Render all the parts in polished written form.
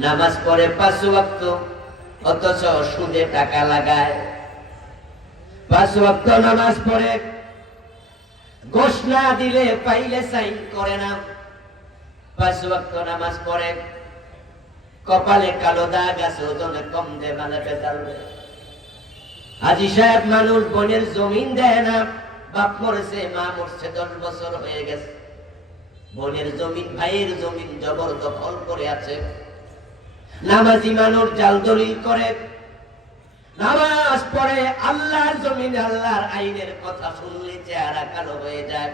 নামাজ পড়ে 5 ওয়াক্ত, অথচ সুদে টাকা লাগায়। 5 ওয়াক্ত নামাজ পড়ে, ঘোষ না দিলে পাইলে সাইন করে না। 5 ওয়াক্ত নামাজ পড়ে, কপালে কালো দাগ আছে, ওজনে কম দেয়, মানে বেতাল দেয়। হাজি সাহেব মানুষ, বোনের জমিন দেয় না, বাপ মরেছে, মা মরছে, 10 বছর হয়ে গেছে, বোনের জমিন, ভাইয়ের জমিন জবরদখল করে আছে। নামাজি মানুষ জাল দলিল করে, নামাজ পড়ে, আল্লাহর জমিনে আল্লাহর আইনের কথা শুনলে চেহারা কালো হয়ে যায়।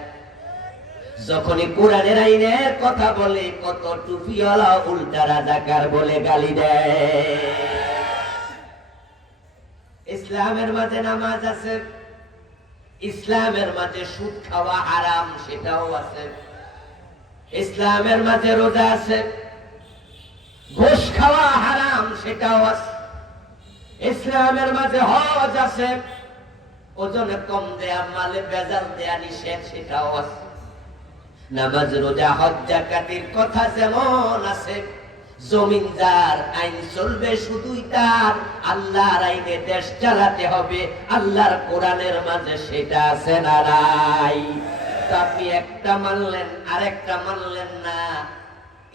যখনই কোরআনের আইনের কথা বলে, কত টুপিওয়ালা উল্টা রাজাকার বলে গালি দেয়। ইসলামের মাঝে নামাজ আছে, ইসলামের মাঝে সুদ খাওয়া হারাম, সেটাও আছে। ইসলামের মাঝে রোজা আছে, ঘুষ খাওয়া হারাম, সেটাও আছে। ইসলামের মাঝে হজ আছে, ওজনে কম দেয়া, মালে বেজাল দেয়া নিষেধ, সেটাও আছে। নামাজ, রোজা, হজ, যাকাতের কথা যেমন আছে, জমিন যার, আইন চলবে শুধুই তার, আল্লাহর আইনে দেশ চালাতে হবে, আল্লাহর কোরআনের মাঝে সেটা আছে না নাই? আপনি একটা মানলেন, আরেকটা মানলেন না।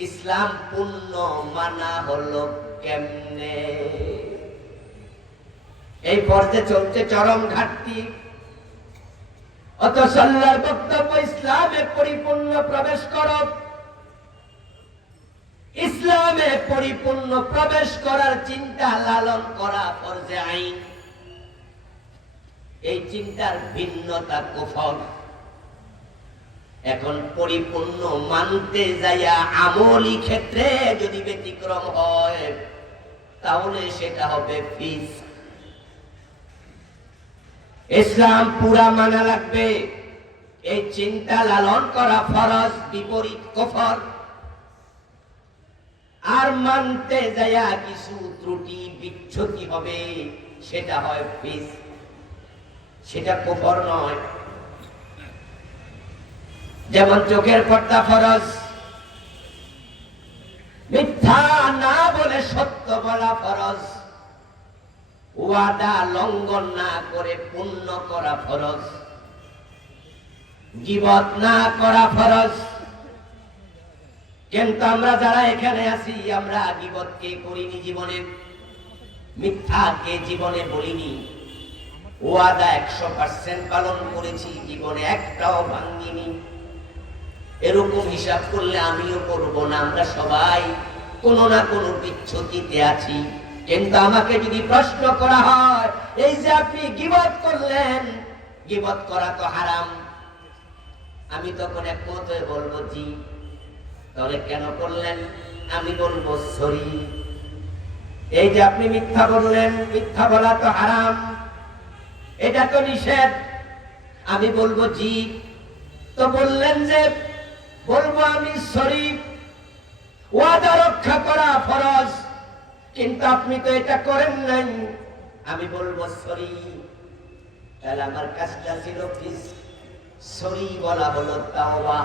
ইসলাম পূর্ণ মানা হলো কেমনে? এই পর্যায়ে চলছে চরম ঘাটতি। অথচ আল্লাহর বক্তব্য, ইসলামে পরিপূর্ণ প্রবেশ করো। ইসলামে পরিপূর্ণ প্রবেশ করার চিন্তা লালন করা ফরজে আইন। এই চিন্তার ভিন্নতা কুফর। এখন পরিপূর্ণ মানতে যাইয়া আমলি ক্ষেত্রে যদি ব্যতিক্রম হয়, তাহলে সেটা হবে ফিস্ক। ইসলাম পুরা মানা লাগবে, এই চিন্তা লালন করা ফরজ, বিপরীত কুফর। আর মানতে যাইয়া কিছু ত্রুটি বিচ্যুতি হবে, সেটা হয় ফিস্ক, সেটা কুফর নয়। যেমন চোখের পর্দা ফরজ, মিথ্যা না বলে সত্য বলা ফরজ, ওয়াদা লঙ্ঘন না করে পূর্ণ করা ফরজ, গীবত না করা ফরজ। কিন্তু আমরা যারা এখানে আছি, আমরা গীবতকে করিনি জীবনে, মিথ্যাকে জীবনে বলিনি, ওয়াদা 100% পালন করেছি, জীবনে একটাও ভাঙিনি। এরকম হিসাব করলে আমিও করব না, আমরা সবাই কোনো না কোনো বিচ্যুতিতে আছি। কিন্তু আমাকে যদি প্রশ্ন করা হয়, এই যে আপনি গীবত করলেন, গীবত করা তো হারাম, আমি তখন একমত হয়ে বলবো জি। তাহলে কেন করলেন? আমি বলবো সরি। এই যে আপনি মিথ্যা বললেন, মিথ্যা বলা তো হারাম, এটা তো নিষেধ, আমি বলবো জি। তো বললেন যে, বলবো আমি সরি। ওয়াদা রক্ষা করা ফরজ, কিন্তু আপনি তো এটা করেন নাই, আমি বলবো সরি। তাহলে আমার কাজটা ছিল ফিস্ক, সরি বলা হলো তাওবা।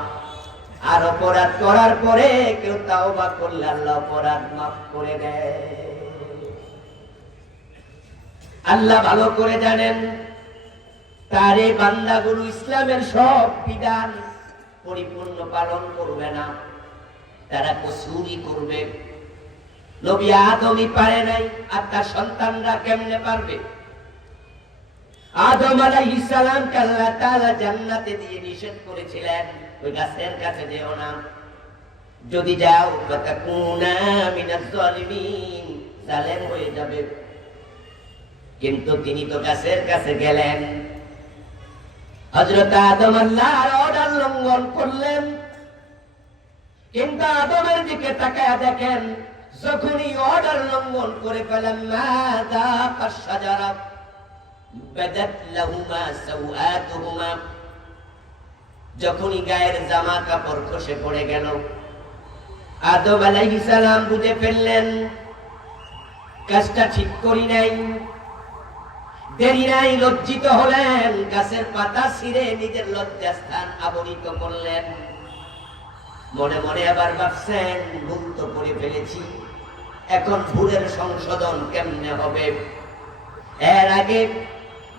আর অপরাধ করার পরে কেউ তাওবা করলে আল্লাহ অপরাধ মাফ করে দেয়। আল্লাহ ভালো করে জানেন, তার এই বান্দাগুলো ইসলামের সব বিধান পরিপূর্ণ পালন করবে না, তারা কসুরি করবে। নবী আদমই পারে নাই, আর তার সন্তানরা কেমনে পারবে? আদম আলাইহিস সালামকে আল্লাহ তাআলা জান্নাতে দিয়ে নিষেধ করেছিলেন, ওই গাছের কাছে যেও না, যদি যাও ফাতাকুনা মিনাজ জালিমিন, জালেম হয়ে যাবে। কিন্তু তিনি তো গাছের কাছে গেলেন, হযরত আদম আল্লাহর অর্ডার লঙ্ঘন করলেন। কিন্তু আদমের দিকে তাকায়া দেখেন, যখনই অর্ডার লঙ্ঘন করে ফেলেন, মাযা কাশজারা বাদাত লাহুমা সাওআতুহুমা, যখনই গায়ের জামা কাপড় খসে পড়ে গেল, আদম আলাইহিস সালাম বুঝে ফেললেন কাজটা ঠিক করি নাই। দেরি নাই, লজ্জিত হলেন, গাছের পাতা ছিঁড়ে নিজের লজ্জাস্থান আবরিত করলেন। মনে মনে আবার ভাবছেন, ভুল তো করে ফেলেছি, এখন ভুলের সংশোধন কেমনে হবে? এর আগে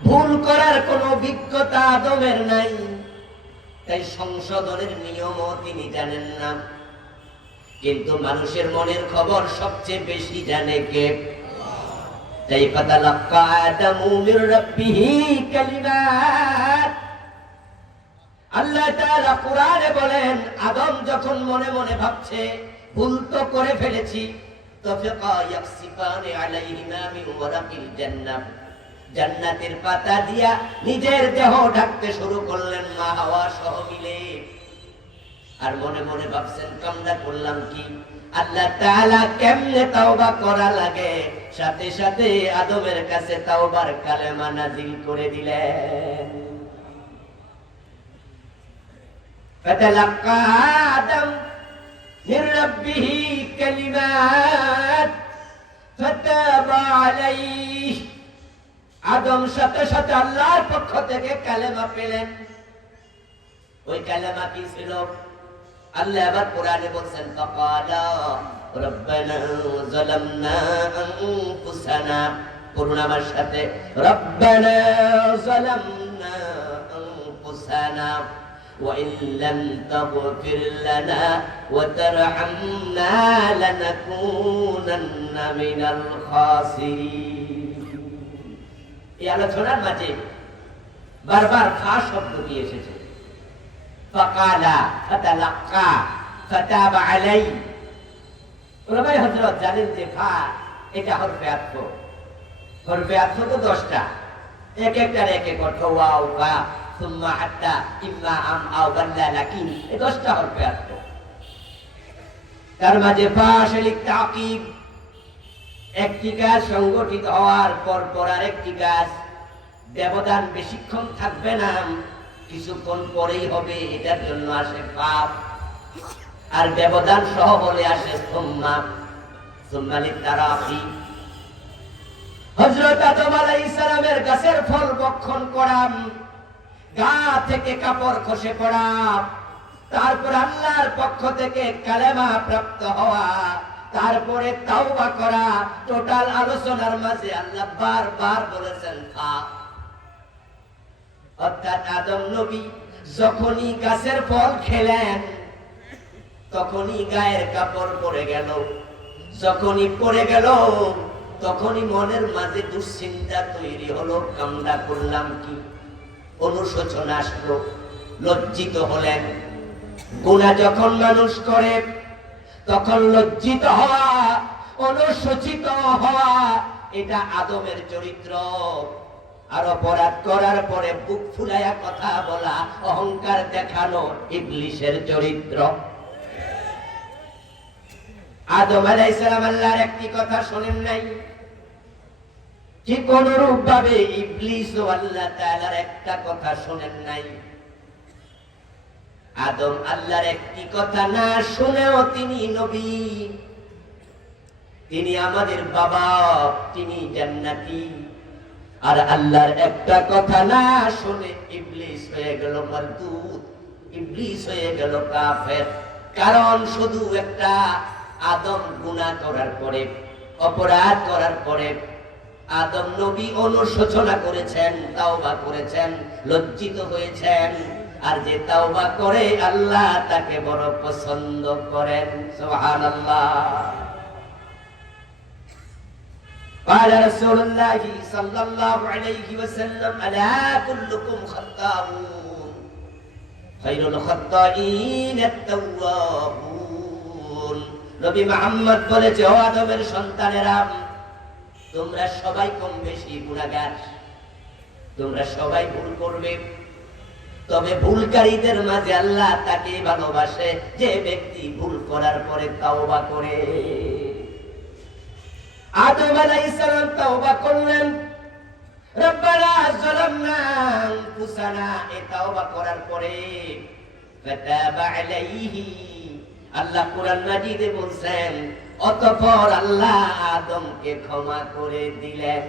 ভুল করার কোনো অভিজ্ঞতা আদমের নাই, তাই সংশোধনের নিয়মও তিনি জানেন না। কিন্তু মানুষের মনের খবর সবচেয়ে বেশি জানে কে? তাই ফাতালাক্কা আদামু মির রাব্বিহি কালিমাত। আল্লাহ তাআলা কোরআনে বলেন, আদম যখন মনে মনে ভাবছে ভুল তো করে ফেলেছি, তাফিকা ইয়াকসিফানি আলাইহিমা মিন ওয়ারাকিল জান্নাহ, জান্নাতের পাতা দিয়া নিজের দেহ ঢাকতে শুরু করলেন মা হাওয়া সহ মিলে। আর মনে মনে ভাবছেন কামনা করলাম কি? আল্লাহ তাআলা কেমনে তাওবা করা লাগে সাথে সাথে আদমের কাছে তাওবার কালেমা নাজিল করে দিলেন। ফাতালাক্কা আদম মির রাব্বিহি কালিমাত ফাতাবা আলাইহি। আদম সাথে সাথে আল্লাহর পক্ষ থেকে কালেমা পেলেন। ওই কালেমা কি ছিল? আল্লাহ আবার কোরআনে বলছেন, ফাকালা রব্বানা যালামনা আনফুসানা। পড়ুন আমার সাথে, রব্বানা যালামনা আনফুসানা ওয়া ইন লাম তাগফির লানা ওয়া তারহামনা লানাকুনান্না মিনাল খাসিরিন। এই আলোচনার মাঝে বারবার ফা শব্দ কি এসেছে? ফাকালা, ফাতালাক্কা, ফাতাবা আলাই। ওলামায়ে হযরত জানেন যে ফা এটা হরফে আতফ। হরফে আতফ তো 10টা, এক একটার এক এক অর্থ। ওয়াও, ফা, সুম্মা, হাত্তা, ইম্মা, আম, আও, বাল্লা, লাকিন, এই 10টা হরফে আতফ। তার মাঝে ফা আসলে তাকিব, একটি কাজ সংগঠিত হওয়ার পর পর আরেকটি কাজ। ব্যবধান বেশিক্ষণ থাকবে না, কিছুক্ষণ পরেই হবে, এটার জন্য আসে পাপ। আর ব্যবধান সহ বলে আসে সুম্মা, সুম্মা লিতারাফি। হযরত আদম আলাইহিস সালামের গাছের ফল ভক্ষণ করা, গা থেকে কাপড় খসে পড়া, তারপর আল্লাহর পক্ষ থেকে কালেমা প্রাপ্ত হওয়া, তারপরে তাওবা করা, টোটাল আলোচনার মাঝে আল্লাহ বারবার বলেছেন ফা। অর্থাৎ আদম নবী যখনই গাছের ফল খেলেন তখনই গায়ের কাপড় পরে গেল। যখনই পরে গেল তখনই মনের মাঝে দুশ্চিন্তা তৈরি হলো, কামনা করলাম কি? অনুশোচনা আসলো, লজ্জিত হলেন। গুনাহ যখন মানুষ করে তখন লজ্জিত হওয়া, অনুশোচিত হওয়া, এটা আদমের চরিত্র। আর অপরাধ করার পরে বুক ফুলাইয়া কথা বলা, অহংকার দেখানো ইবলিসের চরিত্র। আদম আলাইহিস সালাম আল্লাহর একটি কথা শোনেন নাই, ঠিক অনুরূপ ভাবে ইবলিস ও আল্লাহ তাআলার একটা কথা শোনেন নাই। আদম আল্লাহর একটি কথা না শুনেও তিনি নবী, তিনি আমাদের বাবা, তিনি জান্নাতি। আর আল্লাহর একটা কথা না শুনে ইবলিস হয়ে গেল মারদুদ, ইবলিস হয়ে গেল কাফের। কারণ শুধু একটা আদম গুনাহ করার পরে, অপরাধ করার পরে আদম নবী অনুশোচনা করেছেন, তাওবা করেছেন, লজ্জিত হয়েছেন। আর যে তাওবা করে আল্লাহ তাকে বড় পছন্দ করেন। সুবহানাল্লাহ। قال رسول الله صلى الله عليه وسلم ألا كلكم خطاؤون خير الخطائين التوابون। নবী মুহাম্মদ বলেছে, ও আদমের সন্তানেরা, তোমরা সবাই কম বেশি গুনাহগার, তোমরা সবাই ভুল করবে। তবে ভুলকারীদের মাঝে আল্লাহ তাকে ভালোবাসে যে ব্যক্তি ভুল করার পরে তাওবা করে। আদম আলাইহিস সালাম তাওবা করলেন, রব্বানা যালামনা আনফুসানা, এই তাওবা করার পরে ফাতাবা আলাইহি, আল্লাহ কোরআন মাজিদে বলছেন, অতঃপর আল্লাহ আদমকে ক্ষমা করে দিলেন।